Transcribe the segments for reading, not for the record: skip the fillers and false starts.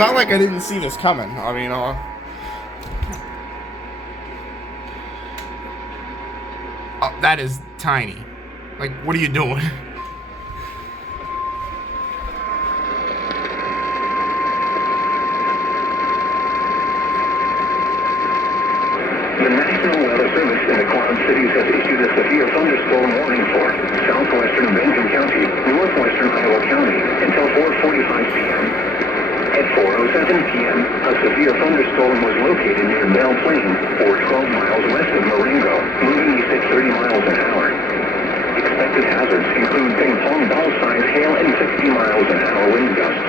not like I didn't see this coming. I mean, oh, that is tiny. Like, what are you doing? The National Weather Service in the Quad Cities has issued a severe thunderstorm warning for southwestern Benton County, northwestern Iowa County until 4:45 p.m. At 4:07 p.m., a severe thunderstorm was located near Belle Plaine, or 12 miles west of Marengo, moving east at 30 miles an hour. Expected hazards include ping-pong ball-sized hail and 60 miles an hour wind gusts.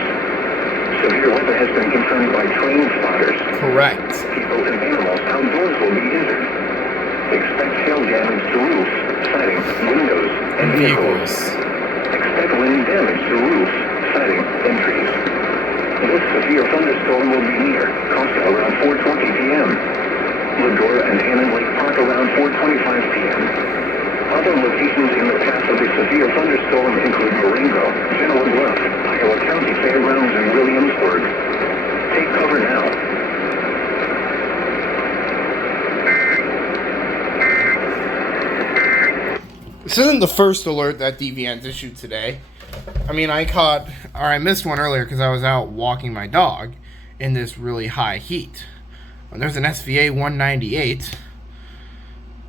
Severe weather has been confirmed by train spotters. Correct. People and animals outdoors will be injured. Expect hail damage to roofs, siding, windows, and vehicles. Expect wind damage to roofs, siding, and trees. This severe thunderstorm will be near Costa around 4:20 p.m. Ladora and Hammond Lake Park around 4:25 p.m. Other locations in the path of the severe thunderstorm include Marengo, Genoa Bluff, Iowa County Fairgrounds, and Williamsburg. Take cover now. This isn't the first alert that DVN's issued today. I mean, I missed one earlier because I was out walking my dog in this really high heat. And there's an SVA 198.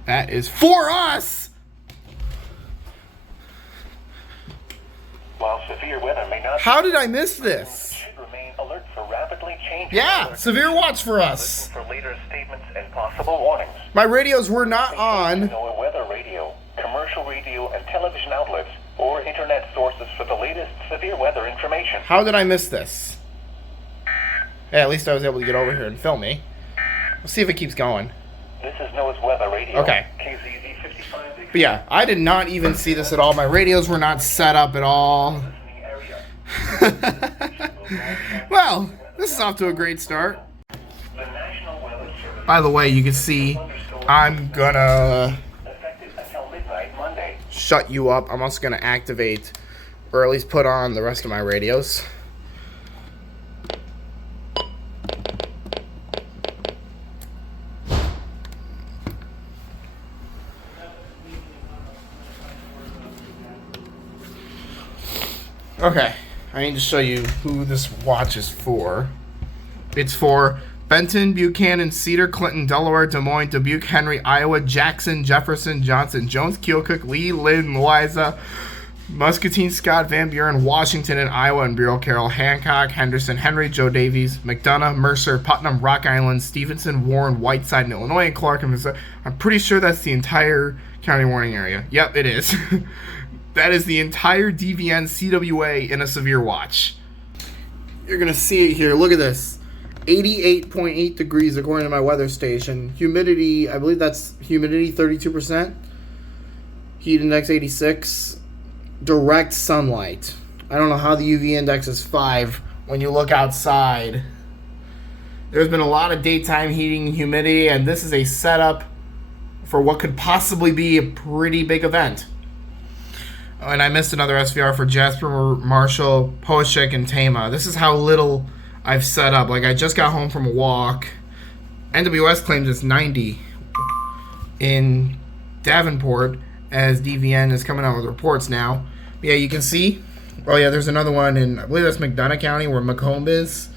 That is for us! While severe weather may not How did I miss this? should remain alert for rapidly changing Yeah, weather. severe watch for us. Listen for later statements and possible warnings. My radios were not on. Know weather radio, commercial radio, and television outlets, or internet sources for the latest severe weather information. How did I miss this? Hey, at least I was able to get over here and film me. We'll see if it keeps going. This is NOAA's weather radio. Okay. KZZ 55. But yeah, I did not even see this at all. My radios were not set up at all. Well, this is off to a great start. By the way, you can see I'm gonna shut you up. I'm also gonna activate, or at least put on, the rest of my radios. Okay, I need to show you who this watch is for. It's for Benton, Buchanan, Cedar, Clinton, Delaware, Des Moines, Dubuque, Henry, Iowa, Jackson, Jefferson, Johnson, Jones, Keokuk, Lee, Lynn, Louisa, Muscatine, Scott, Van Buren, Washington, and Iowa, and Bureau, Carroll, Hancock, Henderson, Henry, Joe Davies, McDonough, Mercer, Putnam, Rock Island, Stevenson, Warren, Whiteside, and Illinois, and Clark, and Missouri. I'm pretty sure that's the entire county warning area. Yep, it is. That is the entire DVN CWA in a severe watch. You're going to see it here. Look at this. 88.8 degrees according to my weather station. Humidity, I believe that's humidity 32%. Heat index 86. Direct sunlight. I don't know how the UV index is 5 when you look outside. There's been a lot of daytime heating and humidity, and this is a setup for what could possibly be a pretty big event. And I missed another SVR for Jasper, Marshall, Poshik, and Tama. This is how little I've set up. Like, I just got home from a walk. NWS claims it's 90 in Davenport, as DVN is coming out with reports now. But yeah, you can see. Oh yeah, there's another one in, I believe that's McDonough County, where Macomb is.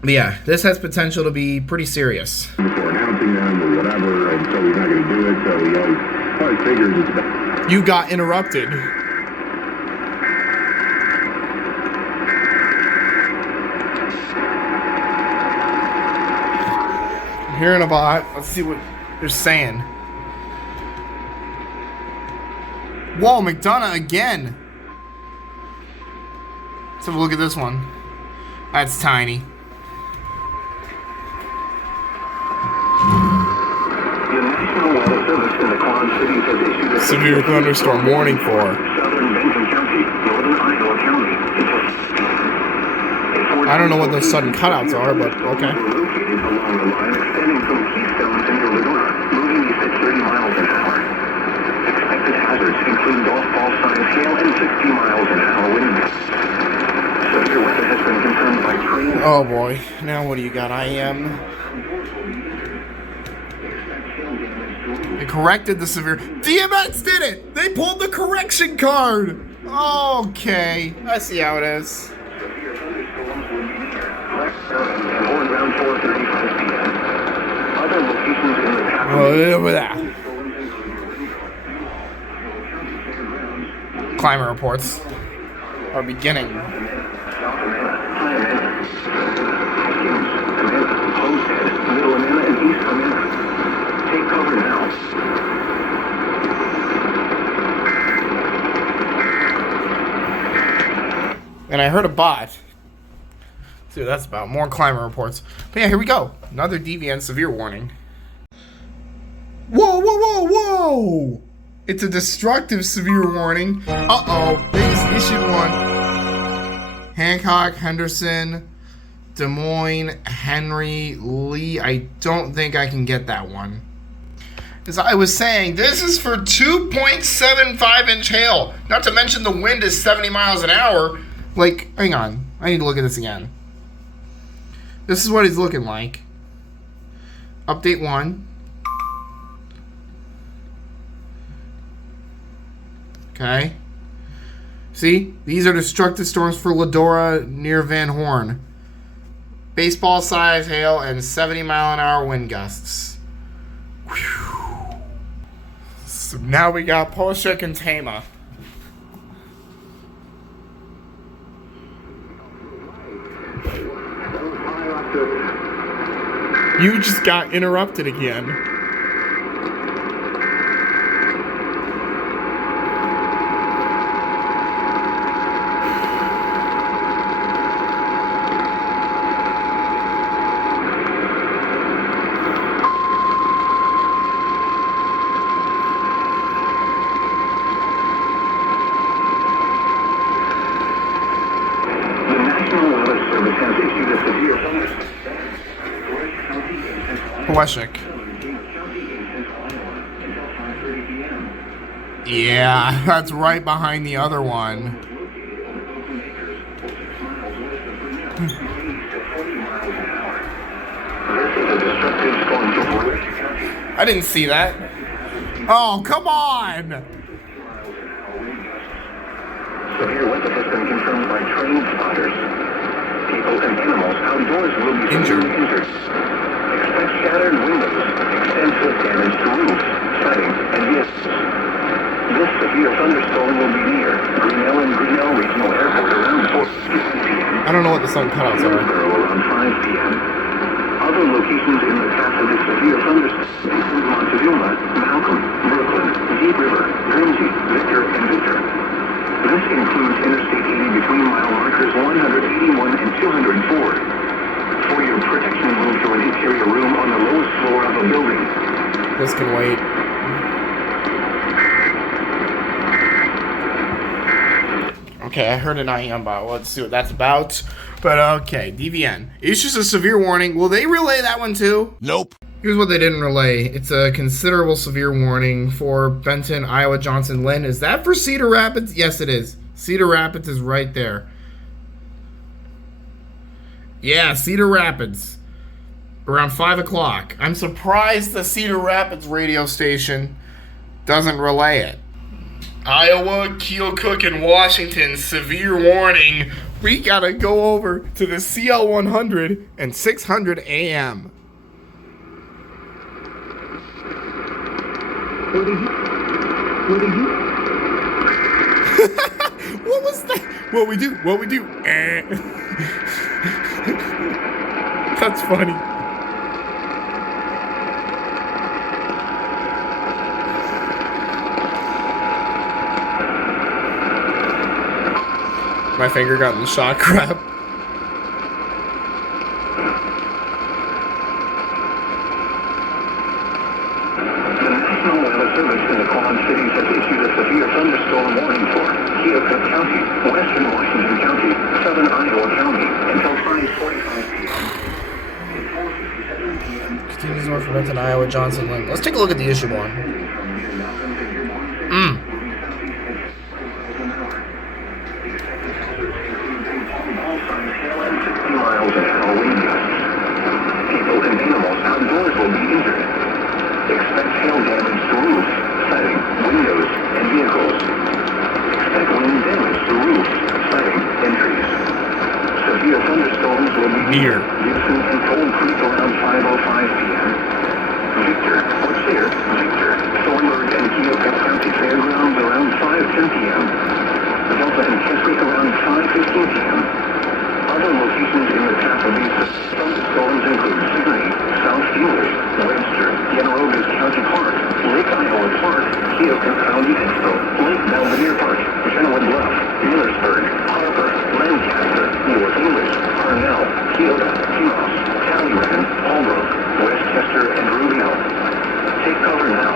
But yeah, this has potential to be pretty serious. For announcing them or whatever, and so he's not going to do it, so he always figures it's bad. You got interrupted. I'm hearing a bot. Let's see what they're saying. Whoa, McDonough again. Let's have a look at this one. That's tiny. Severe thunderstorm warning for Southern Benton County, northern Iowa County. I don't know what those sudden cutouts are, but okay. Located along the line extending from Keystone to near Ladora, moving east at 30 miles an hour. Expected hazards include golf ball-sized hail and 60 miles an hour wind gusts. Severe weather has been confirmed by train. Oh boy. Now what do you got? I am. They corrected the severe. DMX did it! They pulled the correction card! Okay. I see how it is. Or around 4:35 p.m. Other locations in the Climate reports are beginning. Middle Amana and East Amana. Take cover now. And I heard a bot. See what that's about. More climate reports. But yeah, here we go. Another DVN severe warning. Whoa, whoa, whoa, whoa! It's a destructive severe warning. Uh-oh. They just issued one. Hancock, Henderson, Des Moines, Henry, Lee. I don't think I can get that one. As I was saying, this is for 2.75-inch hail. Not to mention the wind is 70 miles an hour. Like, hang on. I need to look at this again. This is what he's looking like. Update 1. Okay. See? These are destructive storms for Ladora near Van Horn. Baseball size hail and 70-mile-an-hour wind gusts. Whew. So now we got Polshek and Tama. You just got interrupted again. The National Weather Service has issued a severe thunderstorm. Polshek. Yeah, that's right behind the other one. I didn't see that. Oh, come on! Severe weather has been confirmed by train spotters. People and animals outdoors will be Injured. injured. Expect shattered windows, extensive damage to roofs, siding, and vehicles. This severe thunderstorm will be near Grinnell and Grinnell Regional Airport around 4 p.m. I don't know what the sun cutouts are. Hillsborough around 5 p.m. Other locations in the path of this severe thunderstorm include Montezuma, Malcolm, Brooklyn, Deep River, Guernsey, Victor, and Victor. This includes Interstate 80 between mile markers 181 and 204. For your protection, move to an interior room on the lowest floor of a building. This can wait. Okay, I heard an IM bot. Let's see what that's about. But okay, DVN. Issues a severe warning. Will they relay that one too? Nope. Here's what they didn't relay. It's a considerable severe warning for Benton, Iowa, Johnson, Lynn. Is that for Cedar Rapids? Yes, it is. Cedar Rapids is right there. Yeah, Cedar Rapids. Around 5 o'clock. I'm surprised the Cedar Rapids radio station doesn't relay it. Iowa, Keokuk, and Washington, severe warning. We gotta go over to the CL 100 and 600 AM. What was that? What we do? What we do? That's funny. My finger got in the shock crap. The National Weather Service in the Quad Cities has issued a severe thunderstorm warning for Keokuk County, western Washington County, southern Iowa County, until 5:45 p.m. Continues north from Benton, Iowa, Johnson, Lynn. Let's take a look at the issue one. Ear. Gibson and Cold Creek around 5:05 p.m. Victor, what's here? Victor, Thornburg and Keokuk County Fairgrounds around 5:10 p.m. Delta and Keswick around 5:15 p.m. Other locations in the path of these thunderstorms include Sigourney, South English, Webster, Yanorovas County Park, Lake Iowa Park, Keokuk County Expo, Lake Belvedere Park, Genoa Bluff, Millersburg, Harper, Lancaster, North English, Parnell, Keota, Pinos, Talleyrand, Holbrook, Westchester, and Rubio. Take cover now.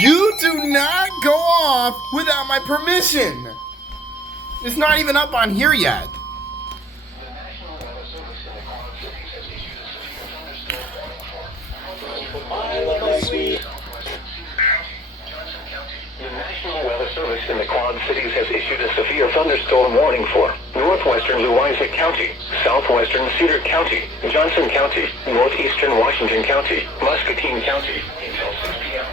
You do not go off without my permission. It's not even up on here yet. The National Weather Service in the Quad Cities has issued a severe thunderstorm warning for northwestern Louisa County, southwestern Cedar County, Johnson County, northeastern Washington County, Muscatine County until 6 p.m.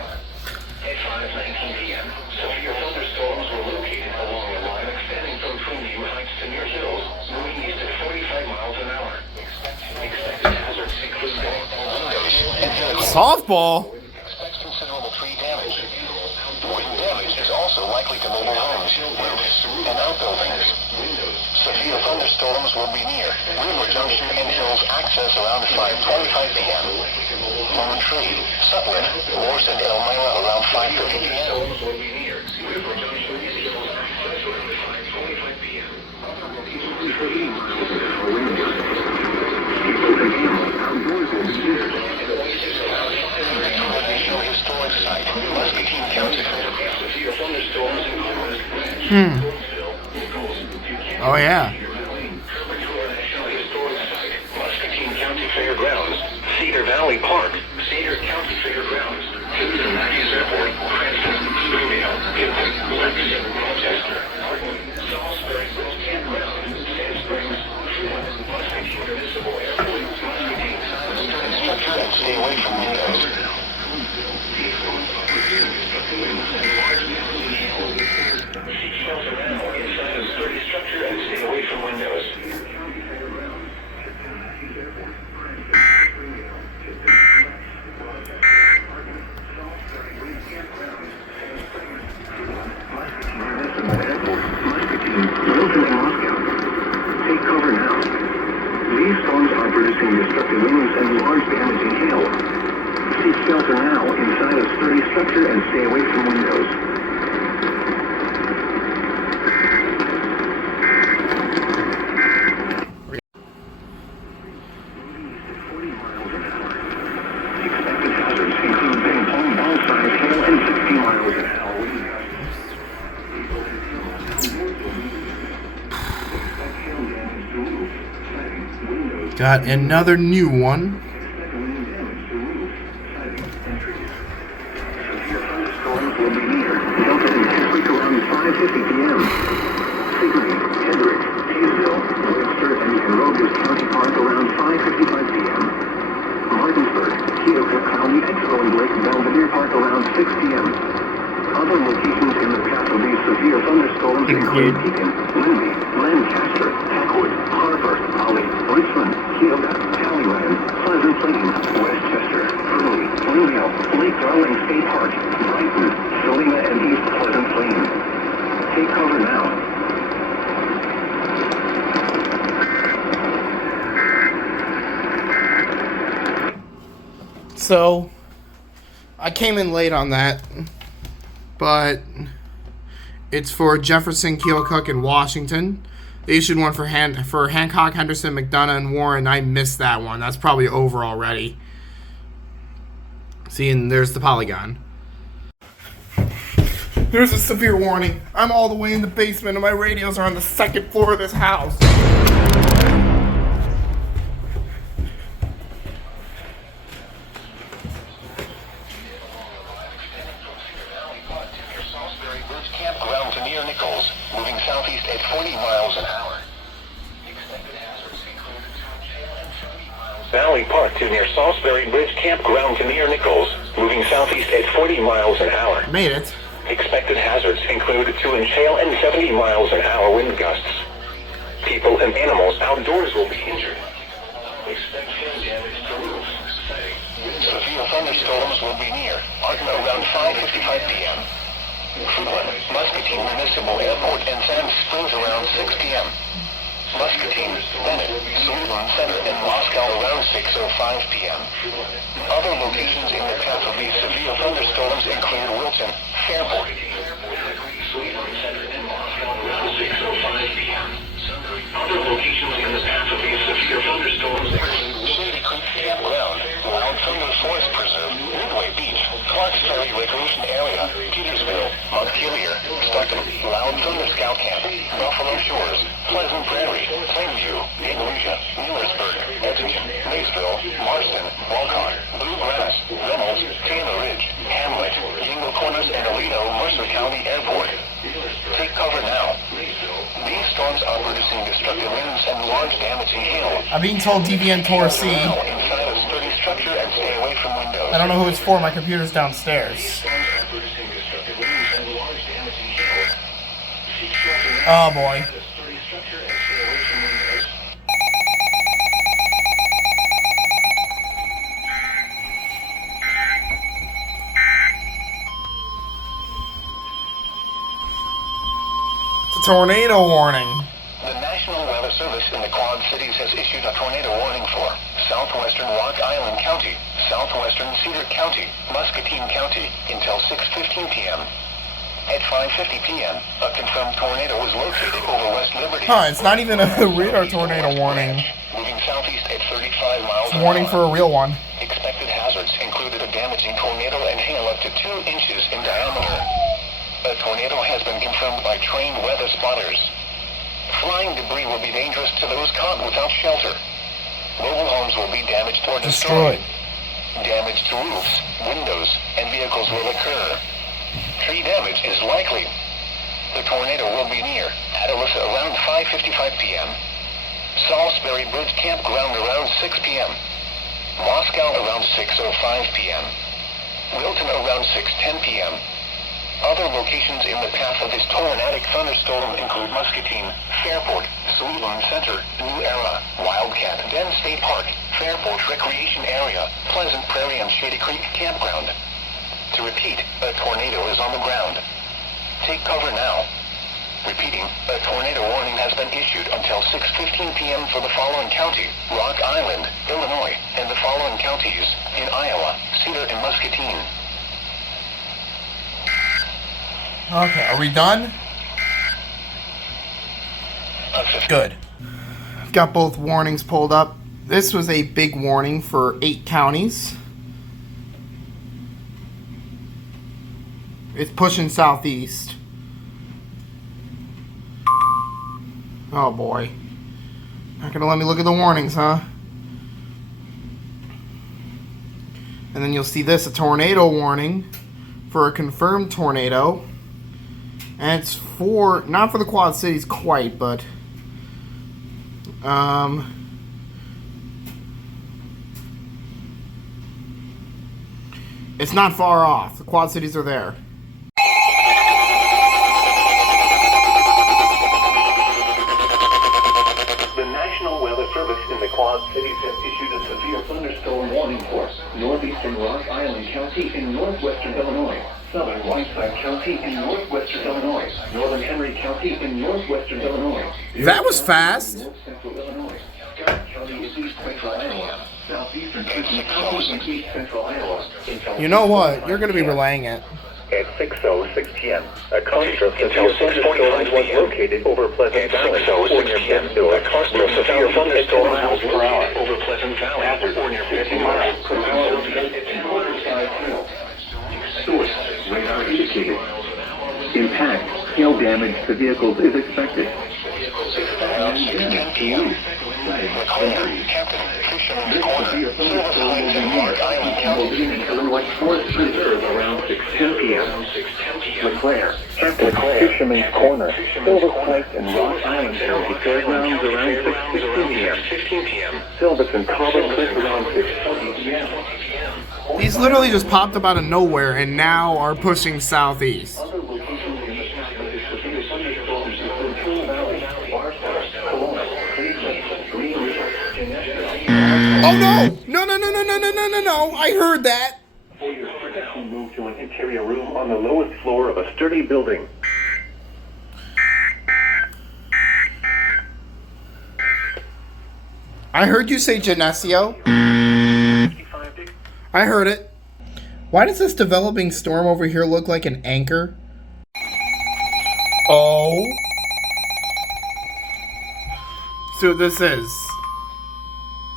At 5:19 p.m., severe thunderstorms were located along a line extending from Twinview Heights to Near Hills, moving east at 45 miles an hour. Expected hazards include Softball? expects considerable tree damage. Wind damage is also likely to mobile homes, roofs, and outbuildings. Severe thunderstorms will be near River Junction and Hills access around 5:25 p.m. Lone Tree, Sutton, Morse, and Elmira around 5:30 p.m. River Junction and Hills access around 5:25 p.m. National Historic Site, Muscatine County. Severe thunderstorms include Oh, yeah. National Historic Site, Muscatine County Fairgrounds, Cedar Valley Park, Cedar County Fairgrounds, Houston Matthews Airport, Cranston, Springdale, Gibson, Lexington, Rochester, Martin, Salisbury, Campground, Sand Springs, Muscatine Municipal Airport, Muscatine, structure and stay away from windows. Seek shelter now inside a sturdy structure and stay away from windows. Take cover now. These storms are producing destructive winds and large damaging hail. Seek shelter now inside a sturdy structure and stay away from windows. Expected hazards include ping-pong ball-sized hail and 60 miles an hour wind gusts. Got another new one. Severe thunderstorms will be near Delta and Keswick around 5:50 p.m. Sigourney, Hendrick, Hayesville, Webster, and Yanorovas County Park around 5:55 p.m. Martinsburg, Keokuk County Expo and Lake Belvedere Park around 6 p.m. Other locations in the path of these severe thunderstorms include Pekin, Lindsay, Lancaster, Hackwood, Harper, Holly, Richmond, Keota, Talleyrand, Pleasant Plains, Westchester, Hurley, Rubio, Lake Darling State Park, Brighton, Salina, and East Pleasant Plains. Take cover now. So, I came in late on that, but it's for Jefferson, Keokuk, and Washington. They issued one for Hancock, Henderson, McDonough, and Warren. I missed that one. That's probably over already. See, and there's the polygon. There's a severe warning. I'm all the way in the basement, and my radios are on the second floor of this house. Campground to near Nichols, moving southeast at 40 miles an hour. Valley Park to near Salisbury Bridge Campground to near Nichols, moving southeast at 40 miles an hour. Made it. Expected hazards include 2-inch hail and 70 miles an hour wind gusts. People and animals outdoors will be injured. Expect hail damage to roofs. Severe thunderstorms will be near Arden around 5:55 p.m. Fruitland, Muscatine Municipal Airport, and Sand Springs around 6 p.m. Muscatine, Bennett, Suitland Center, and Moscow around 6:05 p.m. Other locations in the path of these severe thunderstorms include Wilton, Fairport. Suitland Center, and Moscow around 6:05 p.m. Other locations in the path of these severe thunderstorms include Shady Creek Campground, Wild Thunder Forest Preserve, Midway Beach, Clarks Ferry Recreation Area, Petersville, Montpelier, Stockton, Loud Thunder Scout Camp, Buffalo Shores, Pleasant Prairie, Plainview, Andalusia, Millersburg, Eppingen, Maysville, Marston, Walcott, Bluegrass, Reynolds, Taylor Ridge, Hamlet, Jingle Corners, and Aledo, Mercer County Airport. Take cover now. These storms are producing destructive winds and large damaging hail. I'm being told DVN Tor C. Inside a sturdy structure and stay away from windows. I don't know who it's for. My computer's downstairs. Oh boy. It's a tornado warning. The National Weather Service in the Quad Cities has issued a tornado warning for southwestern Rock Island County, southwestern Cedar County, Muscatine County until 6:15 p.m. At 5:50 p.m., a confirmed tornado was located over West Liberty. It's not even a radar tornado warning. Moving southeast at 35 miles It's a warning for a real one. Expected hazards included a damaging tornado and hail up to 2 inches in diameter. A tornado has been confirmed by trained weather spotters. Flying debris will be dangerous to those caught without shelter. Mobile homes will be damaged or destroyed. Damage to roofs, windows, and vehicles will occur. Tree damage is likely. The tornado will be near Atalissa around 5:55 p.m. Salisbury Bridge Campground around 6 p.m. Moscow around 6:05 p.m. Wilton around 6:10 p.m. Other locations in the path of this tornadic thunderstorm include Muscatine, Fairport, Suitland Center, New Era, Wildcat, Den State Park, Fairport Recreation Area, Pleasant Prairie, and Shady Creek Campground. To repeat, a tornado is on the ground. Take cover now. Repeating, a tornado warning has been issued until 6:15 p.m. for the following county, Rock Island, Illinois, and the following counties in Iowa, Cedar, and Muscatine. Okay, are we done? Good. I've got both warnings pulled up. This was a big warning for 8 counties. It's pushing southeast. Oh boy. Not gonna let me look at the warnings, huh? And then you'll see this, a tornado warning for a confirmed tornado. And it's for, not for the Quad Cities quite, but it's not far off. The Quad Cities are there. The National Weather Service in the Quad Cities has issued a severe thunderstorm warning for northeastern Rock Island County in northwestern Illinois, southern Whiteside County in northwestern Illinois, northern Henry County in northwestern Illinois. That was fast. North central Illinois, Scott County in east central Iowa, southeastern Clinton County in east central Iowa. You know what? You're going to be relaying it. At 6:06 p.m., a cluster of severe thunderstorms was located over Pleasant Valley or near Bensville. A cluster of severe thunderstorms miles per hour over Pleasant Valley or near 50 miles per hour. Source, radar indicated. Impact, hail damage to vehicles is expected. Illinois Forest Preserve around 6:10 p.m. LeClaire, Fisherman's Corner, Silver Heights, and Rock Island County Fairgrounds around 6:15 p.m. Silverton, Carbon Cliff around 6:20 p.m. These literally just popped up out of nowhere and now are pushing southeast. Other Oh no! No, no, no, no, no, no, no, no, no! I heard that! For your protection, move to an interior room on the lowest floor of a sturdy building. I heard you say Geneseo. I heard it. Why does this developing storm over here look like an anchor? Oh. So this is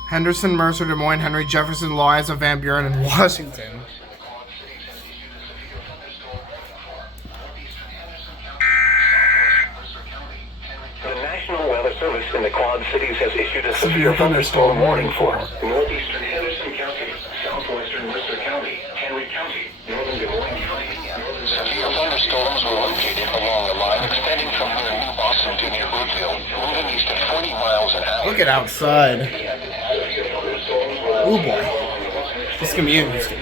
Henderson, Mercer, Des Moines, Henry, Jefferson, Loiza, Van Buren, and Washington. The National Weather Service in the Quad Cities has issued a severe thunderstorm warning for northeastern Henderson County, southwestern Mercer County, Henry County, northern Des Moines County. Severe thunderstorms were located along the line extending from near New Boston to near Brookville, moving east at 40 miles an hour. Look at outside. Oh boy. This is gonna be interesting.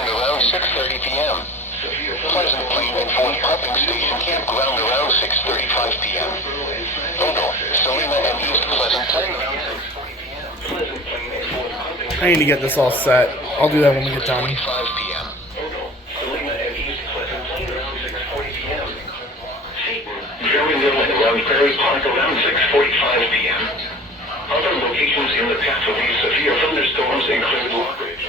Around 6:30 p.m. Pleasant Plain and Fort Pumping Station campground around 6:35 p.m. Total, Salina and East Pleasant Plain. I need to get this all set. I'll do that when we get done. 5 p.m. Salina and East Pleasant Plain around 6:40 p.m. Jerry Mill and around Prairie Park around 6:45 p.m. Other locations in the path of these severe thunderstorms include Lockridge,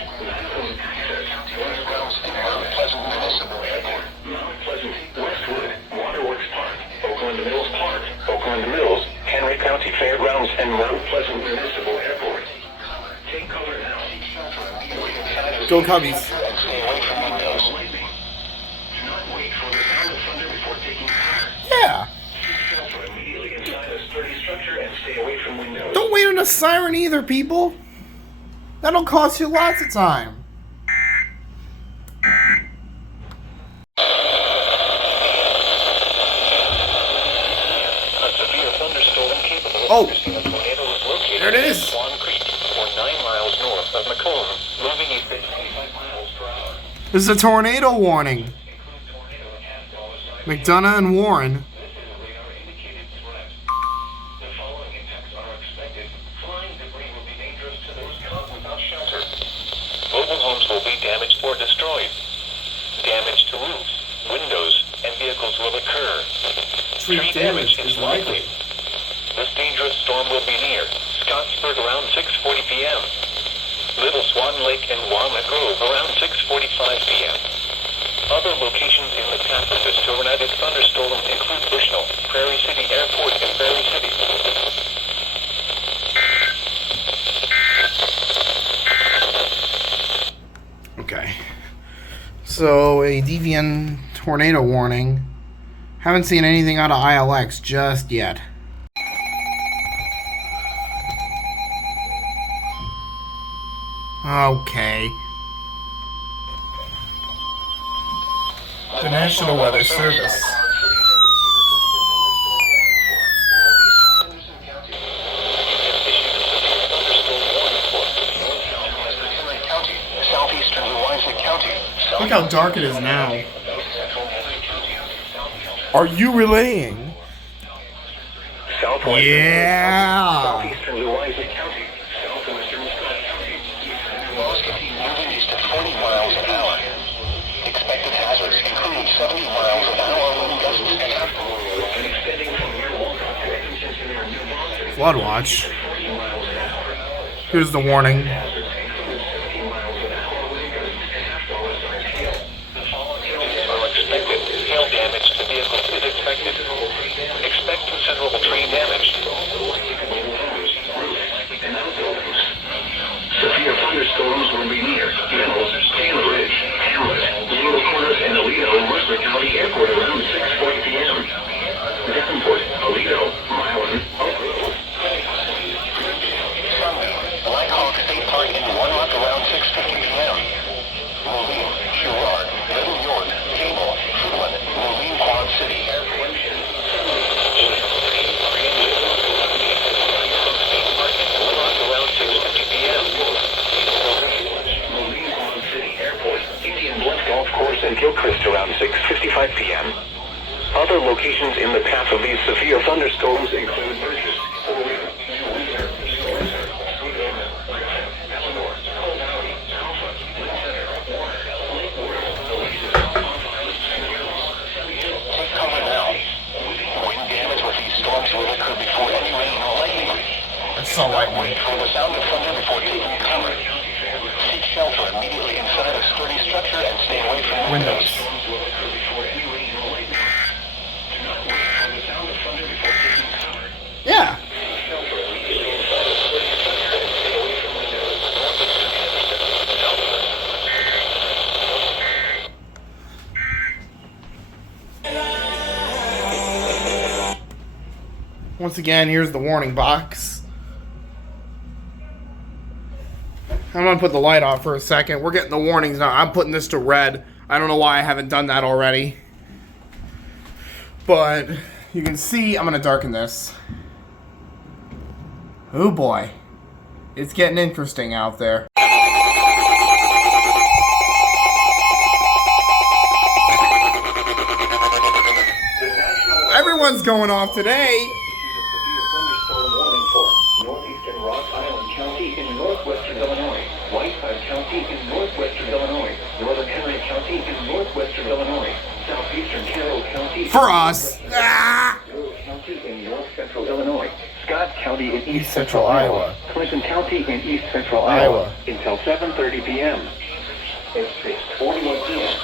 Mount Pleasant Municipal Airport, Mount Pleasant, Westwood, Waterworks Park, Oakland Mills Park, Oakland Mills, Henry County Fairgrounds, and Mount Pleasant Municipal Airport. Take cover now. Go Cubbies. And stay away from windows. Do not wait for the sound of thunder before taking cover. Yeah. Shelter immediately inside a sturdy structure and stay away from windows. Don't wait on a siren either, people. That'll cost you lots of time. Oh, there it is. Swan Creek, or 9 miles north of Macomb, moving east at 25 miles per hour. This is a tornado warning. McDonough and Warren. The following impacts are expected. Flying debris will be dangerous to those caught without shelter. Mobile homes will be damaged or destroyed. Damage to roofs, windows, and vehicles will occur. Tree damage is likely. This dangerous storm will be near Scottsburg around 6:40 p.m. Little Swan Lake and Walnut Grove around 6:45 p.m. Other locations in the path of this tornadic thunderstorm include Bushnell, Prairie City Airport, and Prairie City. Okay. So, a DVN tornado warning. Haven't seen anything out of ILX just yet. Okay. The National Weather Service. Look how dark it is now. Are you relaying? Yeah. Southeastern Louisa County, southwestern Scott County. Velocity moving east at 40 miles an hour. Expected hazards include 70 miles an hour wind gusts and extending from near Walcott to Edmonton to near New Boston. Flood watch. 40 miles an hour. Here's the warning. Hazards include 70 miles an hour wind gusts and half-dollar size hail. The following hails are expected. Hail damage to vehicles is expected. Expect considerable tree damage. Severe thunderstorms will be near Mills, Taylor Ridge, Hamlet, Little Corners, and Aledo, Mercer County Airport around 6:40 p.m. Davenport, Aledo, Milan, Oak Grove. Sunday, Black Hawk State Park in Warnock around 6:50 p.m. Moline, Girard, Little York, Cable, Fruitland, Moline, Quad City Airport. Around 6:50 p.m. and Gilchrist around 6:55 p.m. Other locations in the path of these severe thunderstorms include Burgess, Take cover now. Wind damage with these storms will occur before any rain or lightning. It's so lightning. Wait for the sound of thunder before taking cover. Seek shelter immediately inside a sturdy structure and stay away from windows. Yeah. Once again, here's the warning box. I'm going to put the light off for a second. We're getting the warnings now. I'm putting this to red. I don't know why I haven't done that already. But you can see, I'm going to darken this. Oh boy. It's getting interesting out there. Everyone's going off today. Northeastern Rock Island County in northwestern Illinois, Whiteside County in northwestern Illinois, Northern Henry County in northwestern Illinois, southeastern Carroll County For us. Carroll County in north central Illinois, Scott County in east central Iowa, Clinton County in east central Iowa, until 7:30 p.m. It's 6:41 p.m.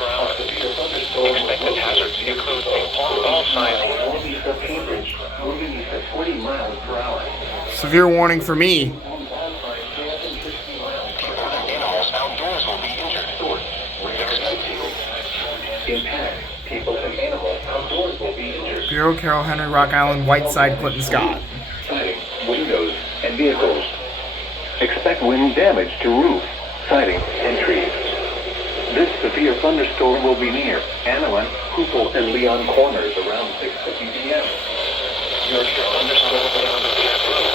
Expected hazards include all sizes. Northeast of Cambridge, moving east at 40 miles per hour. Severe warning for me. People and animals outdoors will be injured. Impact. People and animals outdoors will be injured. Bureau, Carroll, Henry, Rock Island, Whiteside, Clinton, Scott. Siding, windows, and vehicles. Expect wind damage to roof, siding, and trees. This severe thunderstorm will be near Anawan, Hoople, and Leon Corners around 6:50 p.m. Yorkshire thunderstorm around the Jack Road.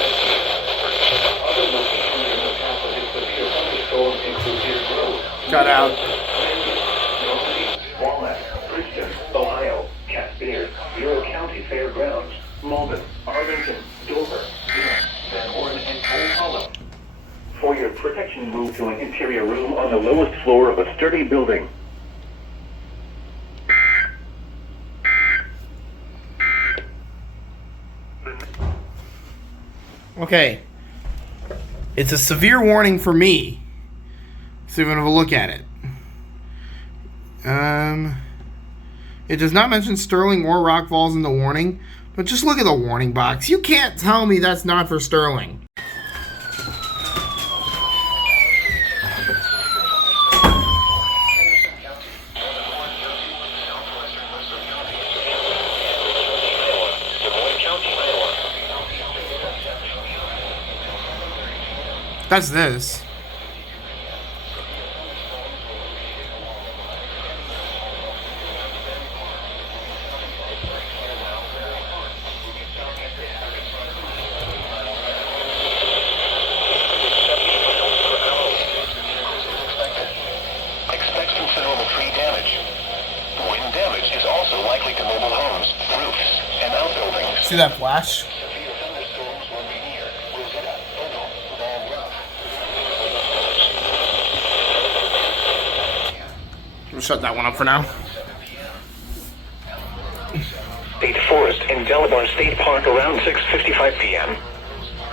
Other locations in the path of this severe thunderstorm include Deer Grove, Got out. Walnut, Bridgeton, Ohio, Caspier, Bureau County Fairgrounds, Malden, Arlington, Dover, Van Horn, and Coal Hollow. For your protection, move to an interior room on the lowest floor of a sturdy building. Okay. It's a severe warning for me. Let's see if we have a look at it. It does not mention Sterling or Rock Falls in the warning, but just look at the warning box. You can't tell me that's not for Sterling. That's this. Expect considerable tree damage. Wind damage is also likely to mobile homes, roofs, and outbuildings. See that flash? Severe thunderstorms will be near Rosetta, Ogle, Ball Rough. We'll shut that one up for now. State Forest in Delaware State Park around 6:55 p.m.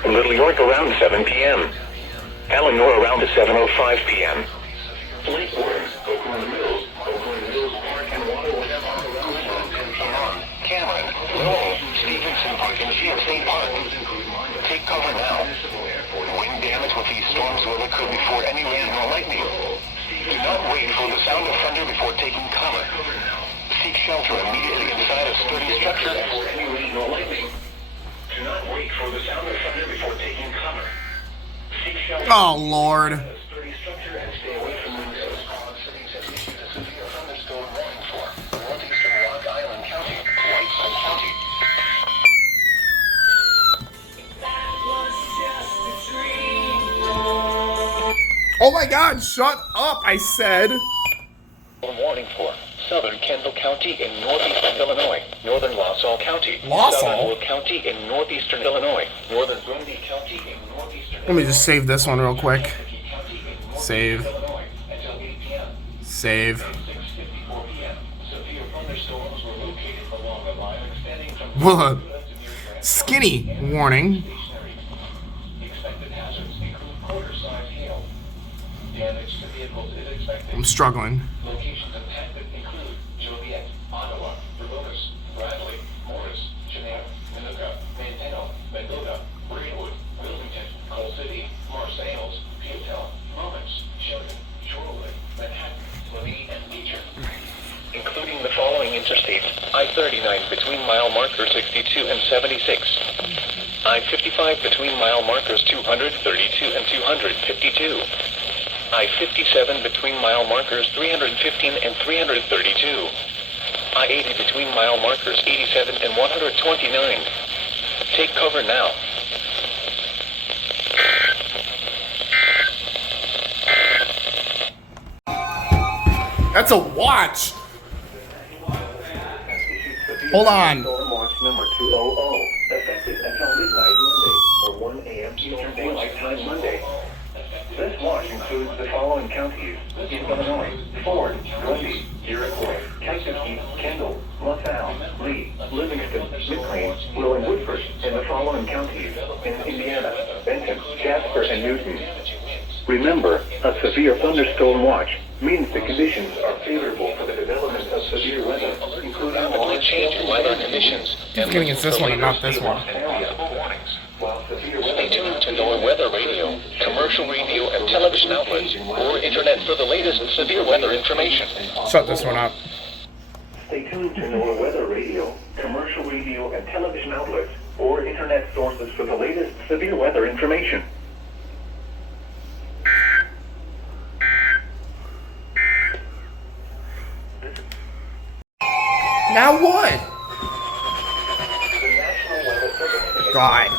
Little York around 7 p.m. Eleanor around 7:05 p.m. Lakewood, Oakland Mills Park and Waterway Park around 10 p.m. Cameron, Lowell, Stevenson Park, and Field State Park. Take cover now. Wind damage with these storms will occur before any rain or lightning. Do not wait for the sound of thunder before taking cover. Seek shelter immediately inside a sturdy structure before any rain or lightning. Do not wait for the sound of thunder before taking cover. Seek shelter. Oh, Lord. A sturdy structure and stay away from windows. Cities have issued a severe thunderstorm warning for northeastern Rock Island County, Whiteside County. Oh my God, shut up, I said. Warning for southern Kendall County in northeastern Illinois, northern Lasalle County, Lasalle? southern Will County in northeastern Illinois, northern Bundy County in northeastern. Let me just save this one real quick. Save. Save. Whoa. Skinny warning. I'm struggling. Locations impacted include Joliet, Ottawa, Rivocus, Bradley, Morris, Geneva, Minooka, Manteno, Mendota, Greenwood, Wilmington, Coal City, Marseilles, Peotel, Moments, Sheridan, Shorewood, Manhattan, Lavie, and Legion. Including the following interstates: I-39 between mile markers 62 and 76. I-55 between mile markers 232 and 252. I-57 between mile markers 315 and 332. I-80 between mile markers 87 and 129. Take cover now. That's a watch. Hold on. Storm watch number 200, effective until midnight Monday, or 1 a.m. Eastern Daylight Time Monday. This watch includes the following counties in Illinois: Ford, Grundy, Iroquois, Kankakee, Kendall, LaSalle, Lee, Livingston, McLean, Will, and Woodford, and the following counties in Indiana: Benton, Jasper, and Newton. Remember, a severe thunderstorm watch means the conditions are favorable for the development of severe weather, including Rapidly changing weather conditions. I'm getting it's this one and not this one. Stay tuned to NOAA Weather Radio, commercial radio, and television outlets, or internet for the latest severe weather information. Shut this one up. Stay tuned to NOAA Weather Radio, commercial radio, and television outlets, or internet sources for the latest severe weather information. Now what? God.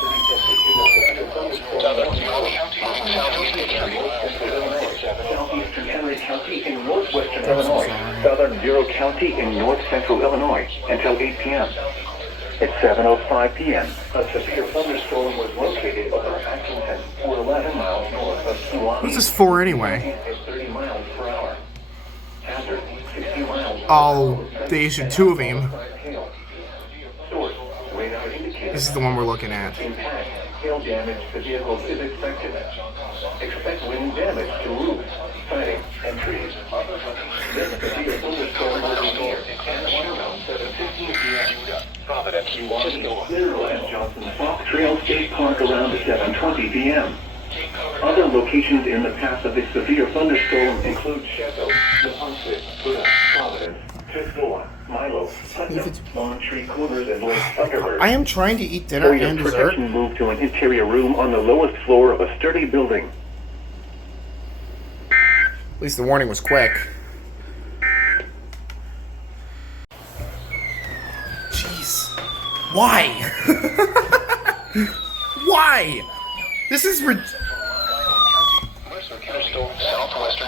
Southeastern Henry County in northwestern Illinois, southern Bureau County in north central Illinois until 8 p.m. At 7:05 p.m., a severe thunderstorm was located over Atkinson, 11 miles north of Kewanee. Who's this for anyway? At 30 miles per hour. Hazard, 60 miles. Oh, they issued two of him. Source, radar indicates This is the one we're looking at. impact. Hail damage to vehicles is expected. Expect wind damage to roofs, siding, and trees. This severe thunderstorm will be near around 7:15 p.m. Providence, Kewanee, Mineral, and Johnson Fox Trail State Park around 7:20 p.m. Other locations in the path of a severe thunderstorm include Chateau, Neponset, Buda, Providence, Tuscola, Milo, Putnam, Long Tree Corners, and Lake Thunderbird. I am trying to eat dinner For your and dessert. protection, move to an interior room on the lowest floor of a sturdy building. At least the warning was quick. Jeez. Why? Why? This is Southwestern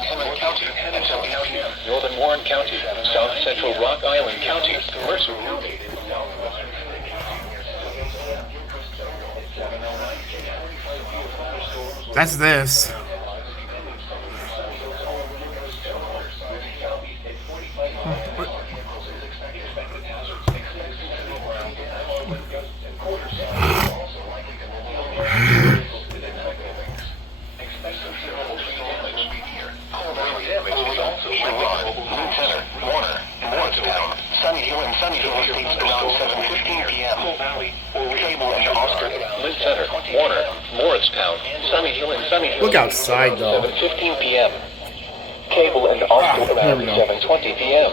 Henry County, until 8 p.m. Northern Warren County, South Central Rock Island County, Mercer County. That's this. Sunny Hill estates around 7:15 p.m. Cable and Oscar. Lynn Center, Warner, Morristown, Sunny Hill and Sunny Hill. Look outside, though. 7:15 p.m. Cable and Oscar around 7:20 p.m.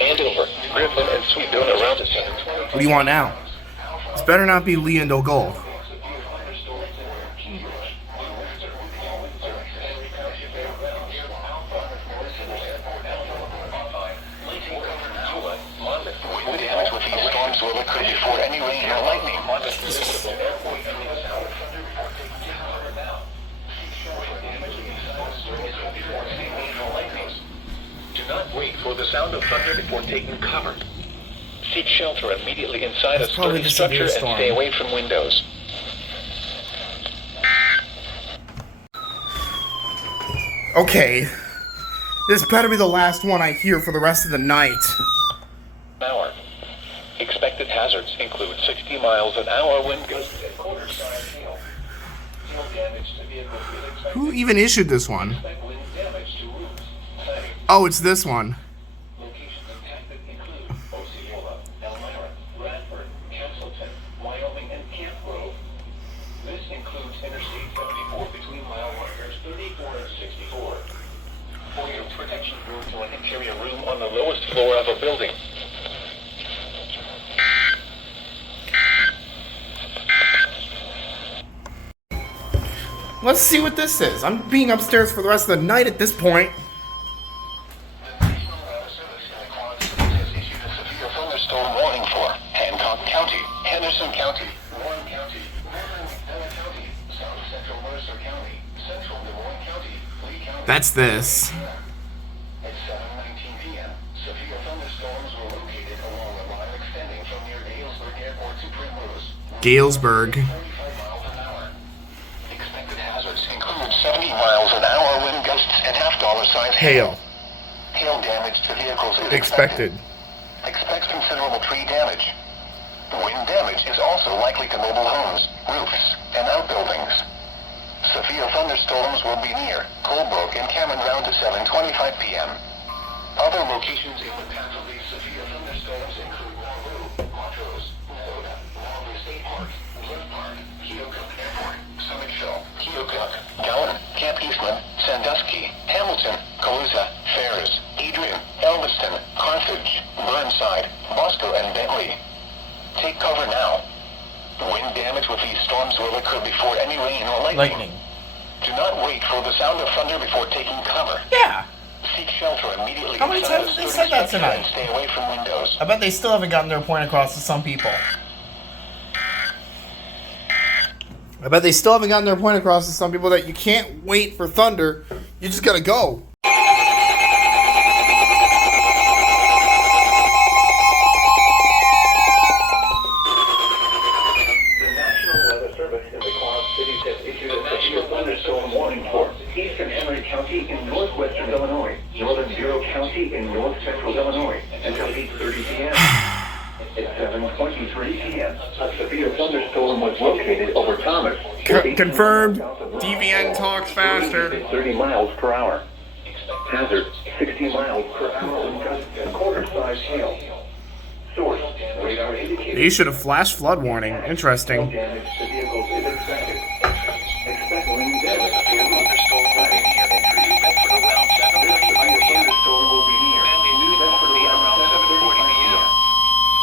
Andover, Griffin, and Sweetville around 7:20. What do you want now? This better not be Lee and Gold. Wind damage with these storms will occur before any rain or lightning. Do not wait sound of thunder before taking cover. Seek shelter immediately inside a probably sturdy the structure severe and storm. stay away from windows. Okay. This better be the last one I hear for the rest of the night. Hour. Expected hazards include 60 miles an hour wind gusts and quarter-size hail. Hail damage to vehicles is expected. Who even issued this one? Expect wind damage to roofs. Siding. Oh, it's this one. Locations impacted include Osceola, Elmira, Bradford, Castleton, Wyoming, and Camp Grove. This includes Interstate 74 between mile markers 34 and 64. For your protection, move to an interior room on the lowest floor of a building. Let's see what this is. I'm being upstairs for the rest of the night at this point. The National Weather Service in the Quad Cities has issued a severe thunderstorm warning for Hancock County, Henderson County, Warren County, Northern Montana County, South Central Mercer County, Central Des Moines County, Lee County. That's this. At 7:19 p.m., severe thunderstorms were located along a line extending from near Galesburg Airport to Primrose. Galesburg. 45 miles an hour. Expected hazards include 70 miles an hour wind gusts and half-dollar-size Hail. Hail damage to vehicles is Expected. Expect considerable tree damage. Wind damage is also likely to mobile homes, roofs, and outbuildings. Severe thunderstorms will be near Colebrook and Cameron Round to 7:25 p.m. Other locations in the path of these severe thunderstorms include Waterloo, Montrose, Florida, Waterloo State Park, Glen Park, Keokuk Airport, Summitville, Keokuk, Gowan, Camp Eastland, Sandusky, Hamilton, Calusa, Ferris, Adrian, Elviston, Carthage, Burnside, Bosco, and Bentley. Take cover now. Wind damage with these storms will occur before any rain or lightning. Do not wait for the sound of thunder before taking cover. Yeah. Seek shelter immediately. How many inside times a have they sturdy said that structure tonight? and stay away from windows. I bet they still haven't gotten their point across to some people. I bet they still haven't gotten their point across to some people that you can't wait for thunder. You just gotta go. The National Weather Service in the Quad Cities has issued a severe thunderstorm warning for eastern Henry County in northwestern Illinois, northern Bureau County in north central Illinois, until 8:30 p.m. At 7:23 p.m., a severe thunderstorm was located over Thomas. Confirmed. DVN talks faster. 30 miles per hour. Hazard, 60 miles per hour in gusts and quarter-size hail. Source, radar indicated. They issued a flash flood warning. Interesting. Damage to vehicles is expected. Expect wind damage to thunderstorm will be near. New Bedford around 7:35 p.m. Thunderstorm will be near. New Bedford around 7:40 p.m.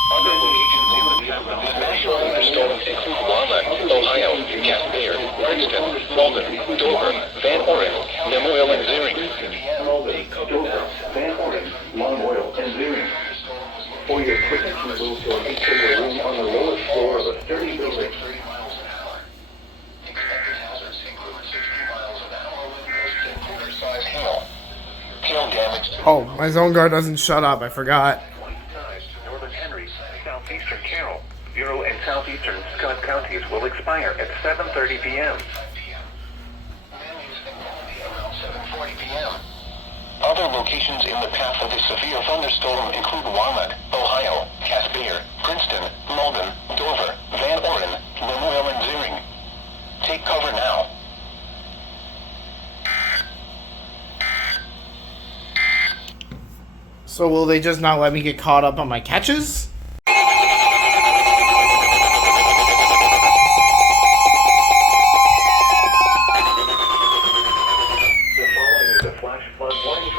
Other locations in the path of the national thunderstorms include Walnut, Ohio, Casper, Princeton, Malden, Dover, Van Oren, Lemoyle, and Zering. Malden, Dover, Van Oren, Lemoyle, and Zering. For your protection, move to an interior room on the lowest floor of a sturdy building. 30 miles an hour. Expected hazards include 60 miles an hour wind gusts and quarter-size hail. Hail damage to Oh, my zone guard doesn't shut up. I forgot. White skies to northern Henry, southeastern Carroll, Bureau, and southeastern Scott counties will expire at 7:30 p.m. Menus and quality around 7:40 p.m. Other locations in the path of the severe thunderstorm include Walnut, Ohio, Casper, Princeton, Malden, Dover, Van Oren, Lemoyle, and Zering. Take cover now. So will they just not let me get caught up on my catches?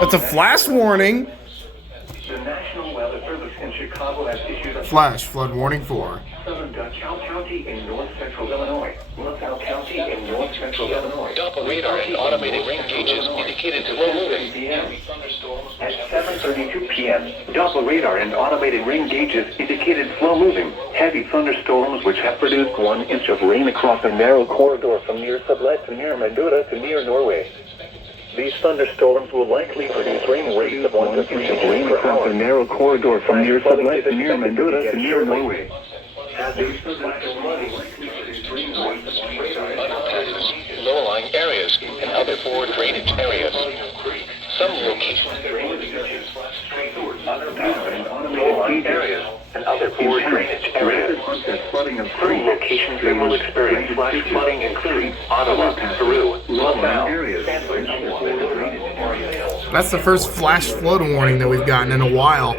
That's a flash warning. The National Weather Service in Chicago has issued a Flash flood warning for. southern Dutchow County in north central Illinois, LaSalle County in north central Illinois. Doppler radar and automated rain gauges indicated slow moving. At 7:32 p.m., Doppler radar and automated rain gauges indicated slow moving. Heavy thunderstorms which have produced 1 inch of rain across a narrow corridor from near Sublette to near Mendota to near Norway. These thunderstorms will likely produce rain rates of 1 to 3 inches per hour. A narrow corridor from near Sunlight to near Mendota to near Norway. Low-lying areas and other poor drainage areas. Some locations low-lying areas and other poor drainage areas. Some locations that will experience flash flooding include Ottawa, Peru, LaSalle, Sandwich. That's the first flash flood warning that we've gotten in a while.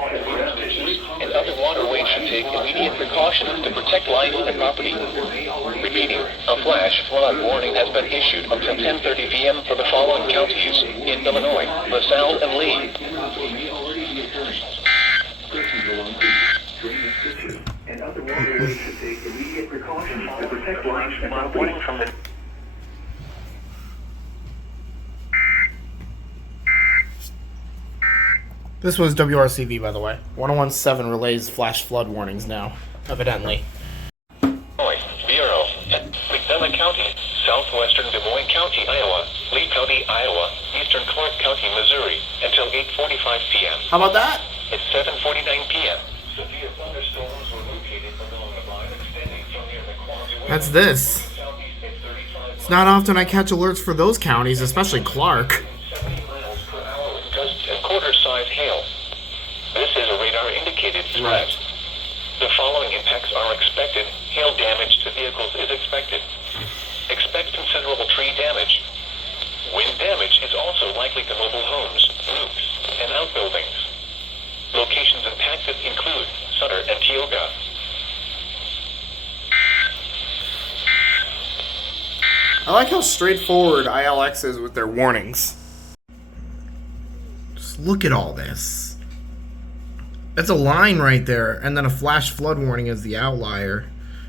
And other waterways should take immediate precautions to protect life and property. Repeating, a flash flood warning has been issued until 10:30 p.m. for the following counties in Illinois: LaSalle and Lee. And other waterways should take immediate precautions to protect life and property. Warning from the This was WRCV, by the way. 1017 relays flash flood warnings now, evidently. Illinois Bureau at McDonough County, southwestern Des Moines County, Iowa, Lee County, Iowa, eastern Clark County, Missouri, until 8:45 p.m. How about that? It's 7:49 p.m. Severe thunderstorms were located along the line extending from near the Quasi That's this. It's not often I catch alerts for those counties, especially Clark. 70 miles per hour with gusts and quarter-size hail. This is a radar-indicated threat. The following impacts are expected. Hail damage to vehicles is expected. Expect considerable tree damage. Wind damage is also likely to mobile homes, roofs, and outbuildings. Locations impacted include Sutter and Tioga. I like how straightforward ILX is with their warnings. Just look at all this. It's a line right there, and then a flash flood warning is the outlier.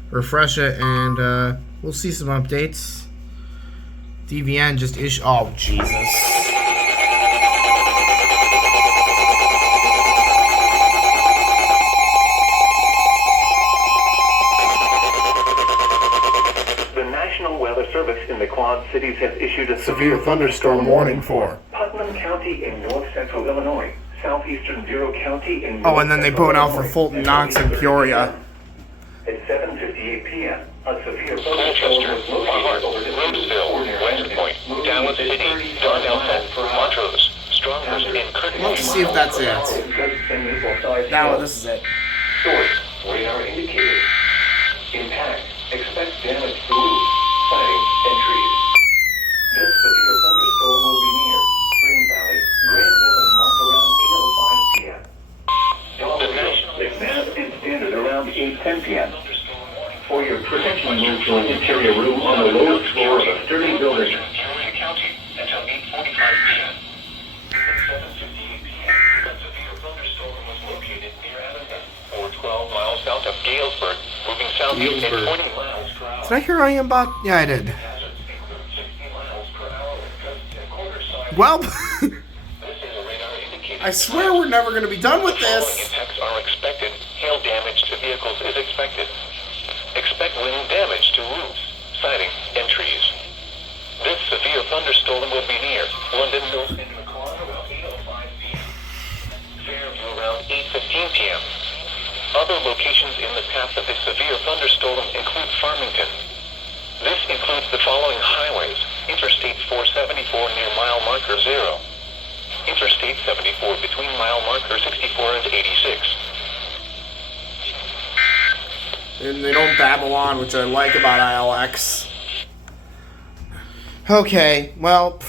Refresh it, and we'll see some updates. DVN just issued. Oh, Jesus. The National Weather Service in the Quad Cities has issued a Severe thunderstorm warning for. Putnam County in north central Illinois, southeastern Bureau County in Oh, and then they put it out for Fulton, Knox, and Peoria. At 7:58 p.m., a severe thunderstorm Colchester, was located over the Roseville, West Point, Dallas City, Darnell, Montrose, Strongers, and Curtin. Let's see if that's it. Now this is it. Source, radar indicated. Impact, expect damage to roofs, siding, and trees. This severe thunderstorm will be near Spring Valley, Granville, and mark around 8:05 p.m. Mass and standard around 8:10 p.m. For your protection, move to an interior room on the lowest floor of a sturdy building. Peoria County until 8:45 p.m. At 7:58 p.m., a severe thunderstorm was located near Avondale, or 12 miles south of Galesburg, moving southeast at 20 miles per hour. Did I hear I am bot? Yeah, I did. Hazards include 60 miles per hour with gusts and quarter-size. Well, This is a radar indicator. I swear we're never going to be done with The following this. impacts are expected. Hail damage to vehicles is expected. Expect wind damage to roofs, siding, and trees. This severe thunderstorm will be near Londonville and Macau around 8:05 p.m. Fairview around 8:15 p.m. Other locations in the path of this severe thunderstorm include Farmington. This includes the following highways: Interstate 474 near mile marker 0. Interstate 74 between mile marker 64 and 86. And they don't babble on, which I like about ILX. Okay, well,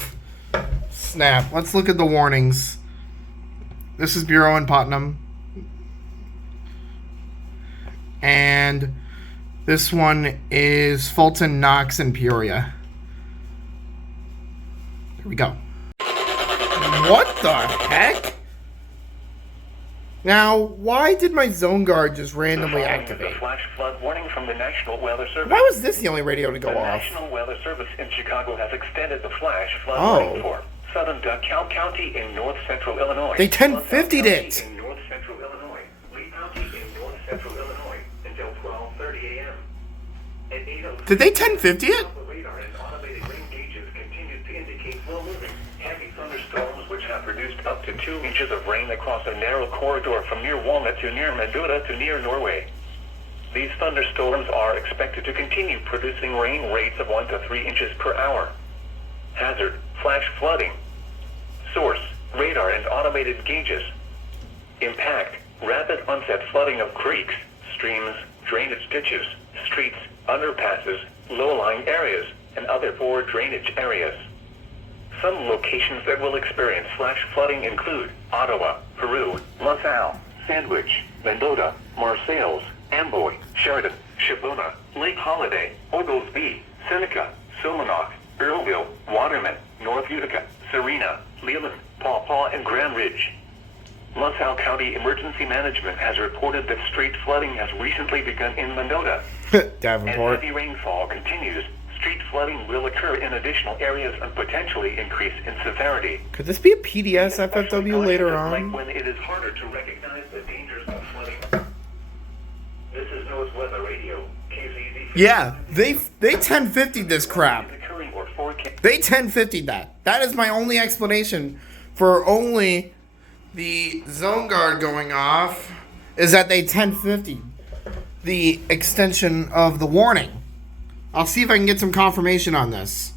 snap. Let's look at the warnings. This is Bureau in Putnam. And this one is Fulton, Knox, and Peoria. Here we go. What the heck? Now, why did my zone guard just randomly activate? A flash flood warning from the National Weather Service. Why was this the only radio to go The off? National Weather Service in Chicago has extended the flash flood Oh. warning for southern DeKalb County in north central Illinois. They 1050'd County it. in north central Illinois. Lee County in north central Illinois until 12:30 a.m. Did they 1050 it? The radar and automated rain gauges continue to indicate slow-moving, heavy thunderstorms which have produced up to 2 inches of rain across a narrow corridor from near Walnut to near Mendota to near Norway. These thunderstorms are expected to continue producing rain rates of 1 to 3 inches per hour. Hazard, flash flooding. Source, radar and automated gauges. Impact, rapid onset flooding of creeks, streams, drainage ditches, streets, underpasses, low-lying areas, and other poor drainage areas. Some locations that will experience flash flooding include Ottawa, Peru, LaSalle, Sandwich, Mendota, Marseilles, Amboy, Sheridan, Shibuna, Lake Holiday, Oglesby, Seneca, Silmanock, Earlville, Waterman, North Utica, Serena, Leland, Paw Paw, and Grand Ridge. LaSalle County Emergency Management has reported that street flooding has recently begun in Mendota. Davenport. As heavy rainfall continues, street flooding will occur in additional areas and potentially increase in severity. Could this be a PDS FFW later Like on? when it is harder to recognize the dangers of flooding. This is NOAA's Weather Radio, KZZ. Yeah, they 1050 this crap. Occurring or forecast. They 1050 that. That is my only explanation for only the zone guard going off, is that they 1050 the extension of the warning. I'll see if I can get some confirmation on this.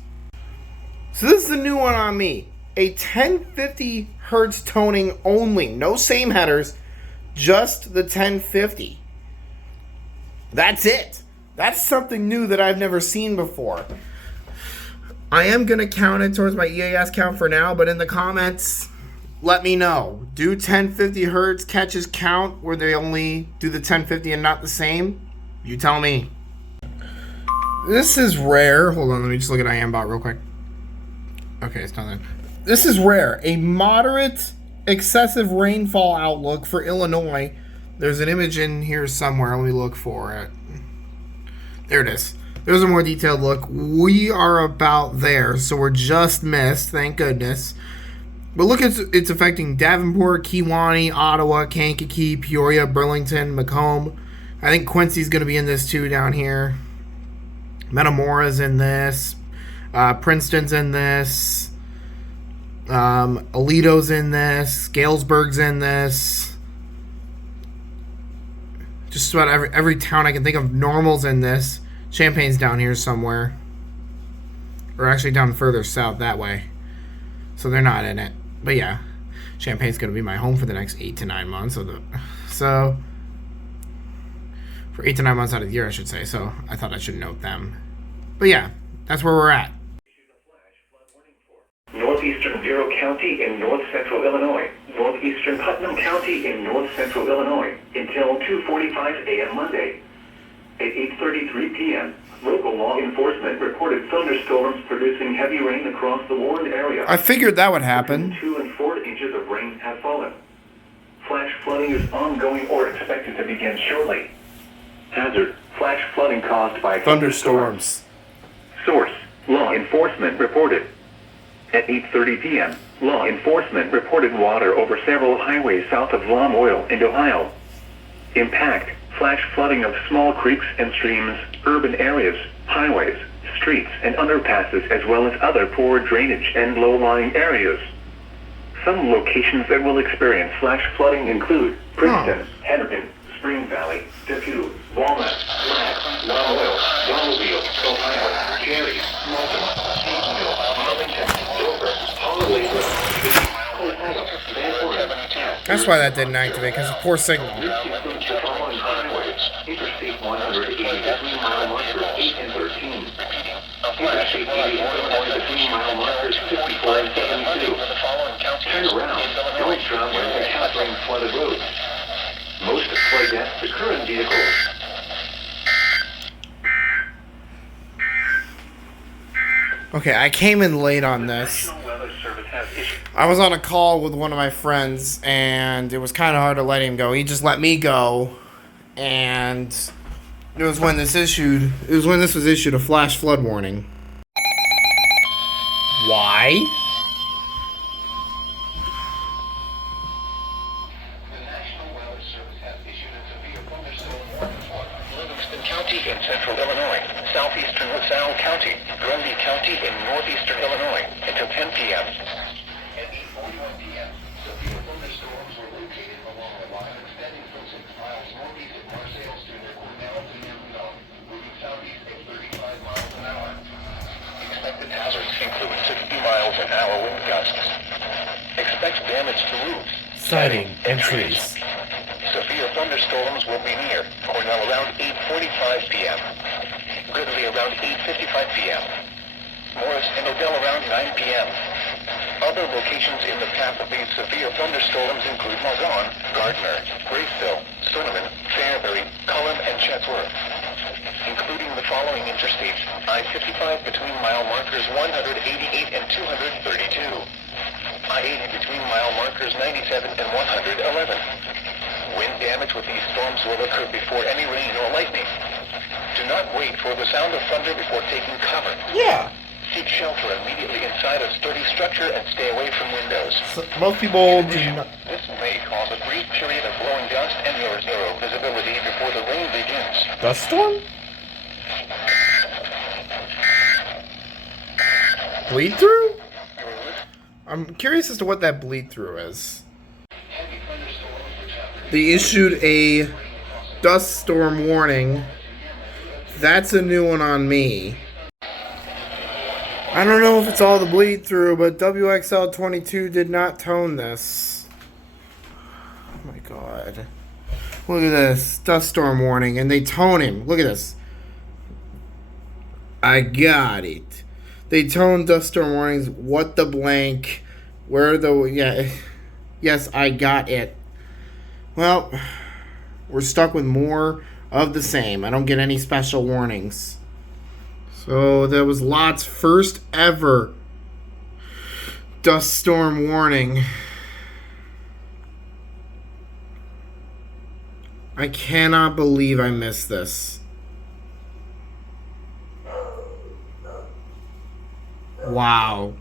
So this is the new one on me. A 1050 hertz toning only. No same headers, just the 1050. That's it. That's something new that I've never seen before. I am going to count it towards my EAS count for now, but in the comments, let me know. Do 1050 hertz catches count where they only do the 1050 and not the same? You tell me. This is rare. Hold on, let me just look at IAMBot real quick. Okay, it's not there. This is rare. A moderate excessive rainfall outlook for Illinois. There's an image in here somewhere. Let me look for it. There it is. There's a more detailed look. We are about there, so we're just missed. Thank goodness. But look, it's affecting Davenport, Kewaunee, Ottawa, Kankakee, Peoria, Burlington, Macomb. I think Quincy's going to be in this too down here. Metamora's in this. Princeton's in this. Aleto's in this. Galesburg's in this. Just about every town I can think of. Normal's in this. Champaign's down here somewhere. Or actually down further south that way. So they're not in it. But yeah, Champaign's going to be my home for the next 8 to 9 months. So for 8 to 9 months out of the year, I should say. So I thought I should note them. But yeah, that's where we're at. Northeastern Bureau County in north central Illinois. Northeastern Putnam County in north central Illinois until 2:45 a.m. Monday. At 8:33 p.m., local law enforcement reported thunderstorms producing heavy rain across the Warren area. I figured that would happen. Between 2 and 4 inches of rain have fallen. Flash flooding is ongoing or expected to begin shortly. Hazard, flash flooding caused by Thunderstorms. Source, law enforcement reported. At 8:30 p.m., law enforcement reported water over several highways south of Lomoil in Ohio. Impact, flash flooding of small creeks and streams, urban areas, highways, streets, and underpasses, as well as other poor drainage and low-lying areas. Some locations that will experience flash flooding include Princeton, Hennepin, Spring Valley, Depew, Walnut, Flag, Lomoil, Bonneville, Ohio, Cherry, Malton, Stephenville, Arlington, Dover, Holloway, Ohio, Davenport. That's why that didn't activate, because of poor signal. The following highways: Interstate 180 between mile markers 8 and 13. Interstate 80 Illinois between mile markers 54 and 72. Turn around. Don't drive when encountering flooded roads. Most flood deaths occur in vehicles. Okay, I came in late on this. National Weather Service has issued. I was on a call with one of my friends, and it was kind of hard to let him go. He just let me go, and it was when this was issued a flash flood warning. Why? The National Weather Service has issued a severe thunderstorm warning for Livingston County in central Illinois, southeastern LaSalle County, Grundy County in northeastern Illinois until 10 p.m. At 8:41 p.m., severe thunderstorms were located along a line extending from 6 miles northeast of Marseilles to near Cornell to near Reno, moving southeast at 35 miles an hour. Expected hazards include 60 miles an hour wind gusts. Expect damage to roofs, Siding and trees. severe thunderstorms will be near Cornell around 8:45 p.m. Gridley around 8:55 p.m. Morris and Odell around 9 p.m. Other locations in the path of these severe thunderstorms include Magon, Gardner, Graceville, Cinnamon, Fairbury, Cullum, and Chatsworth, including the following interstates: I-55 between mile markers 188 and 232. I-80 between mile markers 97 and 111. Wind damage with these storms will occur before any rain or lightning. Do not wait for the sound of thunder before taking cover. Yeah. Seek shelter immediately inside a sturdy structure and stay away from windows. So most people do not. This may cause a brief period of blowing dust and your zero visibility before the rain begins. Dust storm? Bleed through? I'm curious as to what that bleed through is. They issued a dust storm warning. That's a new one on me. I don't know if it's all the bleed through, but WXL22 did not tone this. Oh my god. Look at this. Dust storm warning. And they tone him. Look at this. I got it. They tone dust storm warnings. What the blank? Where the... Yeah. Yes, I got it. Well, we're stuck with more of the same. I don't get any special warnings. So that was Lot's first ever dust storm warning. I cannot believe I missed this. Wow.